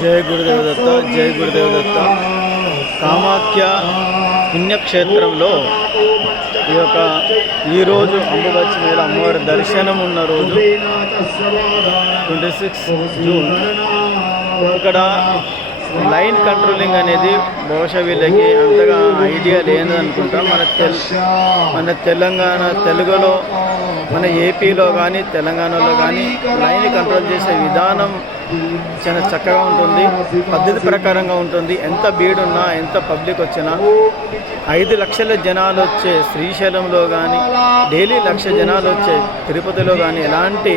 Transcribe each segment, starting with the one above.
జై గురుదేవ దత్త, జై గురుదేవ దత్త. కామాఖ్య పుణ్యక్షేత్రంలో ఈరోజు అంబుబచ్చి మేళ అమ్మవారి దర్శనం ఉన్న రోజు 26 జూన్. ఇక్కడ లైన్ కంట్రోలింగ్ అనేది బహుశా వీళ్ళకి అంతగా ఐడియా లేదనుకుంటా. మన తెలంగాణ తెలుగులో మన ఏపీలో కానీ తెలంగాణలో కానీ లైన్ కంట్రోల్ చేసే విధానం చాలా చక్కగా ఉంటుంది, పద్ధతి ప్రకారంగా ఉంటుంది. ఎంత బీడున్నా ఎంత పబ్లిక్ వచ్చినా 5 లక్షల జనాలు వచ్చే శ్రీశైలంలో కానీ డైలీ 1 లక్ష జనాలు వచ్చే తిరుపతిలో కానీ ఎలాంటి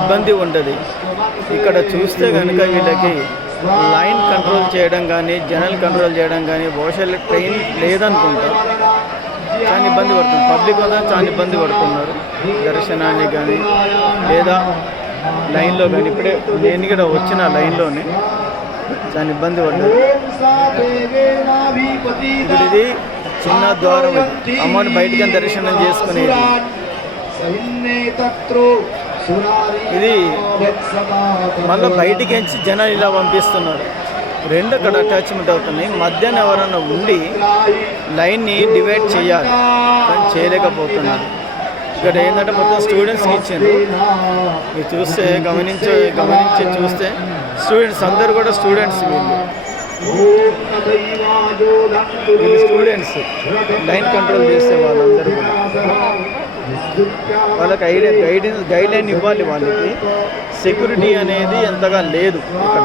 ఇబ్బంది ఉండదు. ఇక్కడ చూస్తే కనుక వీళ్ళకి లైన్ కంట్రోల్ చేయడం కానీ జనరల్ కంట్రోల్ చేయడం కానీ బహుశా ట్రైన్ లేదనుకుంటా. చాలా ఇబ్బంది పడుతుంది, పబ్లిక్ వల్ల చాలా ఇబ్బంది పడుతున్నారు దర్శనాన్ని కానీ లేదా లైన్లో కానీ. ఇప్పుడే నేను కూడా వచ్చిన లైన్లోనే చాలా ఇబ్బంది పడ్డారు. ఇప్పుడు ఇది చిన్న ద్వారం, అమ్మని బయటికి దర్శనం చేసుకునేది. ఇది మళ్ళీ బయటికి ఎంచి జనాలు ఇలా పంపిస్తున్నారు. 2 అక్కడ అటాచ్మెంట్ అవుతున్నాయి. మధ్యాహ్నం ఎవరైనా ఉండి లైన్ని డివైడ్ చేయాలి కానీ చేయలేకపోతున్నారు. ఇక్కడ ఏంటంటే మొత్తం స్టూడెంట్స్కి ఇచ్చింది. మీరు చూస్తే గమనించి చూస్తే స్టూడెంట్స్ అందరూ కూడా స్టూడెంట్స్. వీళ్ళు స్టూడెంట్స్ లైన్ కంట్రోల్ చేసే వాళ్ళందరూ కూడా వాళ్ళకి గైడ్ లైన్ ఇవ్వాలి. వాళ్ళకి సెక్యూరిటీ అనేది ఎంతగా లేదు ఇక్కడ.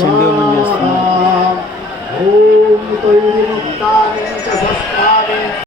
చండీమం చేస్తున్నారు.